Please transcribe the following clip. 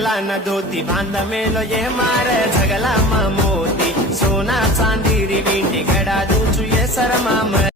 झगला न धोती बांध मेलो ये मार झगला मोती सोना चांदी री विंडी घड़ा दूचू ये शर्मा